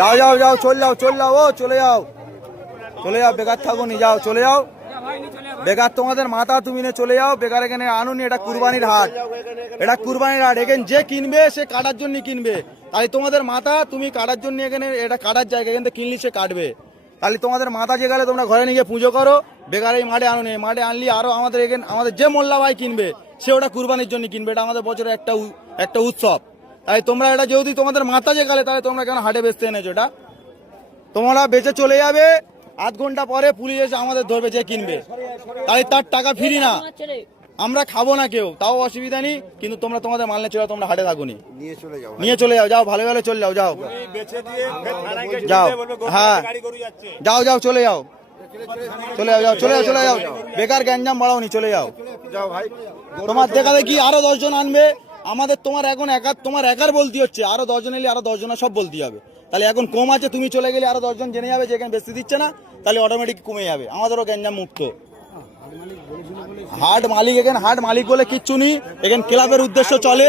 যাও যাও যাও, চল যাও, ও চলে যাও, বেকার থাকো নি, যাও চলে যাও, বেকার তোমাদের মাথা তুমি নিয়ে চলে যাও, বেকার এখানে আনুনি। এটা কুরবানির হাট, এখানে যে কিনবে সে কাটার জন্য কিনবে, তাই তোমাদের মাথা তুমি কাটার জন্য এখানে, এটা কাটার জায়গা, এখান থেকে কিনলি সে কাটবে, তাহলে তোমাদের মাথা যে গেলে তোমরা ঘরে নিয়ে পুজো করো, বেকার এই মাঠে আনুনি। মাঠে আনলি আরো আমাদের এখানে আমাদের যে মোল্লা ভাই কিনবে সে ওটা কুরবানির জন্য কিনবে, এটা আমাদের বছরের একটা উৎসব, তাই তোমরা এটা যেহেতু তোমাদের মাথা যে গেলে, তাহলে তোমরা কেন হাটে বেচতে এনেছো? এটা তোমরা বেচে চলে যাবে, আধ ঘন্টা পরে পুলিশ এসে আমাদের ধরবে যে কিনবে, তাই তার টাকা ফিরি না, আমরা খাবো না কেউ, তাও অসুবিধা নেই, কিন্তু তোমরা তোমাদের মাল নিয়ে চলে যাও, তোমরা হাটে থাকো নি, নিয়ে চলে যাও, যাও ভালো ভালো চলে যাও, যাও যাও, হ্যাঁ যাও যাও চলে যাও, বেকার গ্যাঞ্জাম বাড়াও নি, চলে যাও। তোমার দেখা দেখি আরো 10 জন আনবে, আমাদের তোমার এখন তোমার একার বলতে হচ্ছে, আরো 10 জন এলে আরো 10 জনের সব বলতে হবে, তাহলে এখন কম আছে, তুমি চলে গেলে আরো 10 জন জেনে যাবে যে এখানে বেশি দিচ্ছে না, তাহলে অটোমেটিক কমে যাবে, আমাদেরও গ্যাঞ্জাম মুক্ত। হাট মালিক, এখানে হাট মালিক বলে কিচ্ছু নেই, এখানে ক্লাবের উদ্দেশ্য চলে,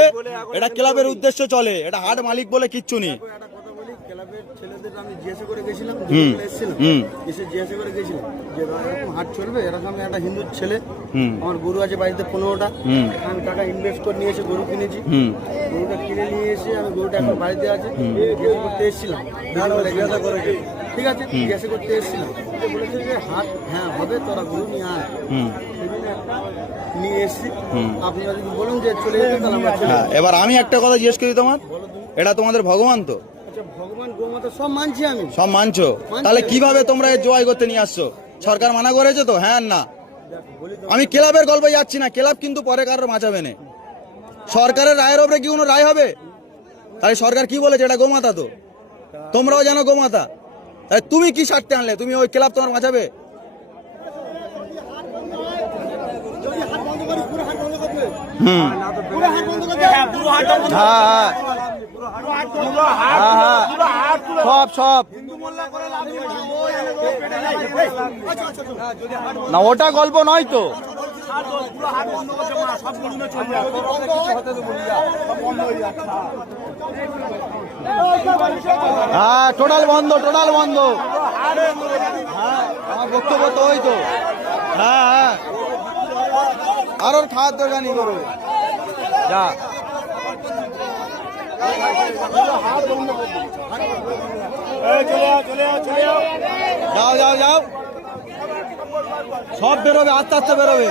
এটা ক্লাবের উদ্দেশ্য চলে, এটা হাট মালিক বলে কিচ্ছু নেই। ছেলেদের আমি জিজ্ঞাসা করে গেছিলাম, জিজ্ঞাসা করে গেছিলাম যে এরকম হাট চলবে, এরকম একটা হিন্দু ছেলে, আমার গরু আছে বাড়িতে 15টা, আমি টাকা ইনভেস্ট করে নিয়ে এসে গরু কিনেছি, গরুটা কিনে নিয়ে এসে আমি গরুটা এখন বাড়িতে আছে, জিজ্ঞাসা করতে এসেছিলাম, জিজ্ঞাসা করে ঠিক আছে, জিজ্ঞাসা করতে এসেছিলাম, বলেছে যে হাট হ্যাঁ হবে, তোরা গরু নিয়ে আয়, নিয়ে এসছি, আপনি যদি বলুন যে চলে যেতে, তাহলে আমরা চলে যাবো। এবার আমি একটা কথা জিজ্ঞেস করি, তোমার এটা তোমাদের ভগবান তো? ভগবান গোমাতা সব মানছি আমি, সব মানছো, তাহলে কিভাবে তোমরা জয় করতে নিয়ে আসছো? সরকার মানা করেছে তো? হ্যাঁ না, আমি ক্লাবের গল্পে যাচ্ছি না, ক্লাব কিন্তু পরে কারোর বাঁচাবে না, সরকারের রায়ের ওপরে কি কোনো রায় হবে? তাই সরকার কি বলেছে? এটা গোমাতা তো, তোমরাও জানো গোমাতা, তাই তুমি কি স্বার্থে আনলে? তুমি ওই ক্লাব তোমার বাঁচাবে? সব না, ওটা গল্প নয় তো, হ্যাঁ টোটাল বন্ধ, হ্যাঁ আমার বক্তব্য তো ওই তো, হ্যাঁ আর ওর খাওয়ার দরকার নেই, করো যা, যাও যাও, সব বেরোবে, আস্তে আস্তে বেরোবে।